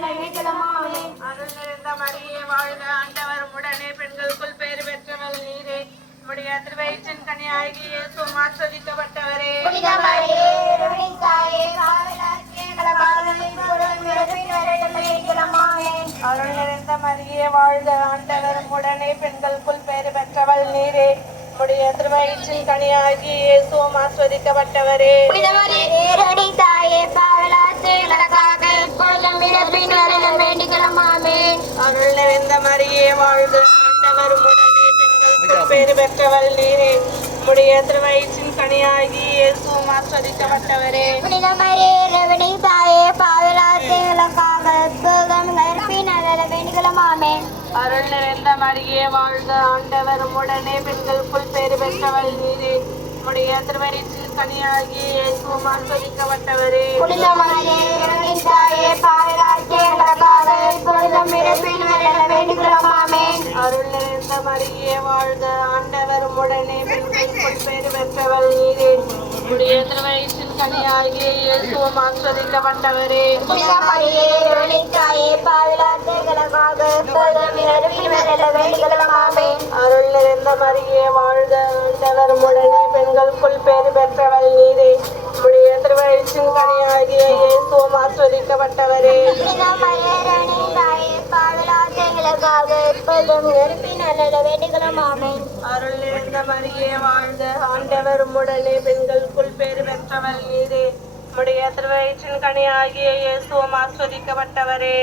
அருள் நிறைந்த மரியே வாழ்க, ஆண்டவர் உடனே பெண்களுக்குள் பேறு பெற்றவள் நீரே. உம்முடைய திருவயிற்றின் கனியாகிய இயேசு ஆசீர்வதிக்கப்பட்டவரே. அருள் நிறைந்த மரியே வாழ்க, ஆண்டவர் உடனே பெண்களுக்குள் பேறு பெற்றவள் நீரே. உம்முடைய திருவயிற்றின் கனியாகிய இயேசு ஆசீர்வதிக்கப்பட்டவரே. அருள் நிறைந்த மரியே வாழ்க, ஆண்டவர் உடனே பெண்களுக்குள் பேறு பெற்றவள் நீரே. உம்முடைய திருவயிற்றின் கனியாகிய இயேசு ஆசீர்வதிக்கப்பட்டவரே. அருள் நிறைந்த மரியே வாழ்க, ஆண்டவர் உடனே பெண்களுக்குள் பேறு பெற்றவள் நீரே. உம்முடைய திருவயிற்றின் கனியாகிய இயேசு ஆசீர்வதிக்கப்பட்டவரே. அருள் நிறைந்த மரியே வாழ்க, ஆண்டவர் உடனே பெண்களுக்குள் பேறு பெற்றவள் நீரே. உம்முடைய திருவயிற்றின் கனியாகிய இயேசு ஆசீர்வதிக்கப்பட்டவரே. அருள் நிறைந்த மரியே வாழ்க, ஆண்டவர் உடனே பெண்களுக்குள் பேறு பெற்றவள் நீரே. உம்முடைய திருவயிற்றின் கனியாகிய இயேசு ஆசீர்வதிக்கப்பட்டவரே. அருள் நிறைந்த மரியே வாழ்க, ஆண்டவர் உடனே பெண்களுக்குள் பேறு பெற்றவள் நீரே. உம்முடைய திருவயிற்றின் கனியாகிய இயேசு ஆசீர்வதிக்கப்பட்டவரே.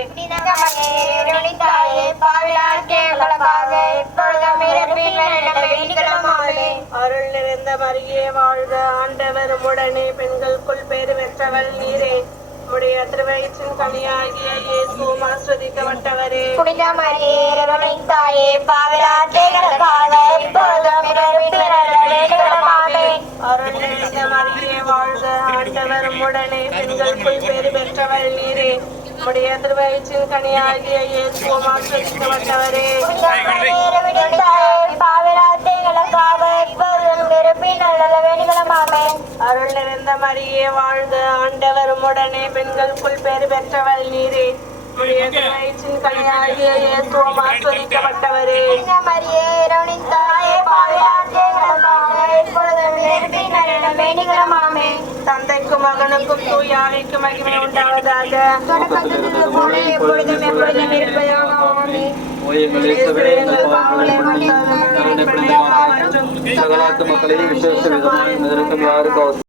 அருள் நிறைந்த மரியே வாழ்க, ஆண்டவர் உடனே பெண்களுக்குள் பேறு பெற்றவள் நீரே. உம்முடைய திருவயிற்றின் கனியாகிய இயேசு ஆசீர்வதிக்கப்பட்டவரே. அருள் நிறைந்த மரியே வாழ்க, ஆண்டவர் உடனே பெண்களுக்குள் பேறு பெற்றவள் நீரே. உம்முடைய திருவயிற்றின் கனியாகிய இயேசு ஆசீர்வதிக்கப்பட்டவரே. அருள் நிறைந்த மரியே வாழ்க, ஆண்டவர் உடனே பெண்களுக்குள் பேறு பெற்றவள் நீரே. உம்முடைய திருவயிற்றின் கனியாகிய இயேசு ஆசீர்வதிக்கப்பட்டவரே. தந்தைக்கும் மகனுக்கும் தூய ஆவிக்கும் மகிமை உண்டாவதாக. மக்களிடையே விசேஷ விதமாக